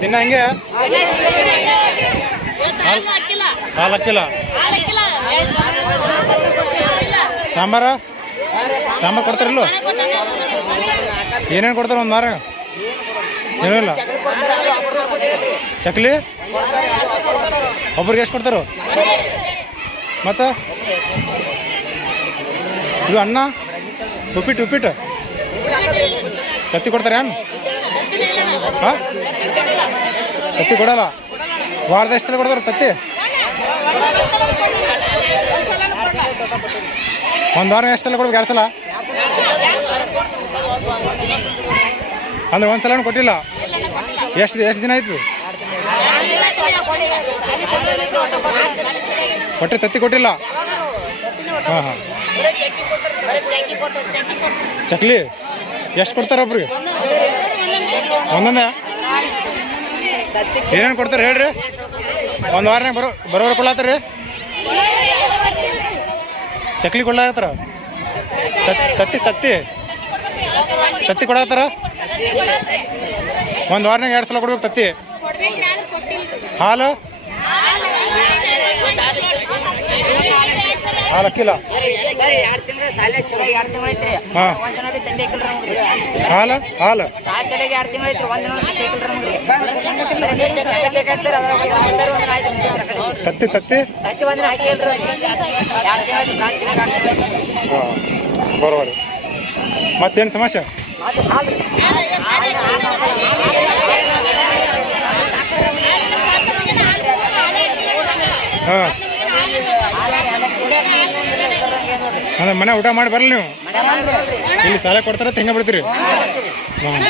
ದಿನ ಹಂಗೆ ಹಾಲು ಹಾಕಿಲ್ಲ ಸಾಂಬಾರ ಕೊಡ್ತಾರಿಲ್ಲ ಏನೇನು ಕೊಡ್ತಾರೆ ಒಂದು ವಾರ ಏನೂ ಇಲ್ಲ ಚಕ್ಲಿ ಒಬ್ರಿಗೆ ಎಷ್ಟು ಕೊಡ್ತಾರೋ ಮತ್ತು ಇದು ಅನ್ನ ಉಪ್ಪಿಟ್ಟು ತತ್ತಿ ಕೊಡ್ತಾರೆ ಏನು ಹಾಂ ತತ್ತಿ ಕೊಡಲ್ಲ ವಾರದ ಎಷ್ಟೆಲ್ಲ ಕೊಡ್ತಾರೆ ತತ್ತಿ ಒಂದು ವಾರ ಎಷ್ಟೆಲ್ಲ ಕೊಡ್ಬೇಕು 2 ಸಲ ಅಂದ್ರೆ ಒಂದು ಸಲ ಕೊಟ್ಟಿಲ್ಲ ಎಷ್ಟು ದಿನ ಆಯ್ತು ಕೊಟ್ಟರೆ ತತ್ತಿ ಕೊಟ್ಟಿಲ್ಲ ಹಾಂ ಚಕ್ಲಿ ಎಷ್ಟು ಕೊಡ್ತಾರೆ ಒಬ್ರಿಗೆ ಒಂದೊಂದೇ ಏನೇನು ಕೊಡ್ತಾರೆ ಹೇಳ್ರಿ ಒಂದು ವಾರನಾಗ ಬರೋರು ಕೊಡ್ಲಾತ್ತಾರ ಚಕ್ಲಿ ಕೊಡ್ಲಾತ್ತಾರ ತತ್ತಿ ಕೊಡತ್ತಾರ ಒಂದು ವಾರನಾಗ 2 ಸಲ ಕೊಡ್ಬೇಕು ತತ್ತಿ ಹಾಲು ಹಾಕಿಲ್ಲ ಹಾಂ ಹಾಲು ತತ್ತಿ ಬರೋರಿ ಮತ್ತೇನು ಸಮಸ್ಯೆ ಹಾಂ ಅಂದ್ರೆ ಮನೆ ಊಟ ಮಾಡಿ ಬರಲ್ಲ ನೀವು ಇಲ್ಲಿ ಸಾಲ ಕೊಡ್ತಾರ ಹೆಂಗೆ ಬಿಡ್ತೀರಿ ಹಾಂ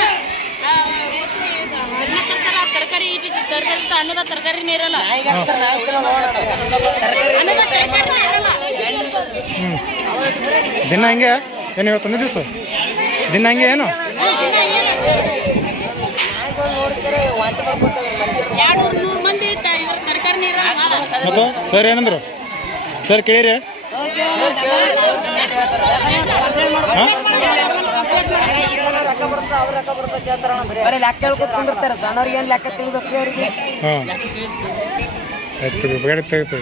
ದಿನ ಹಂಗೆ ಏನು ಇವತ್ತು ಒಂದು ದಿವಸ ದಿನ ಹಂಗೆ ಏನು ಮತ್ತು ಸರ್ ಏನಂದ್ರು ಸರ್ ಕೇಳಿರಿ ಲೆಕ್ಕ ಹೇಳ್ಕೊತ್ಕೊಂಡಿರ್ತಾರೆ ಸಣ್ಣವ್ರಿಗೆ ಏನು ಲೆಕ್ಕ ತಿಳಿಬೇಕು ಅವ್ರಿಗೆ ಹಾಂ ಆಯ್ತು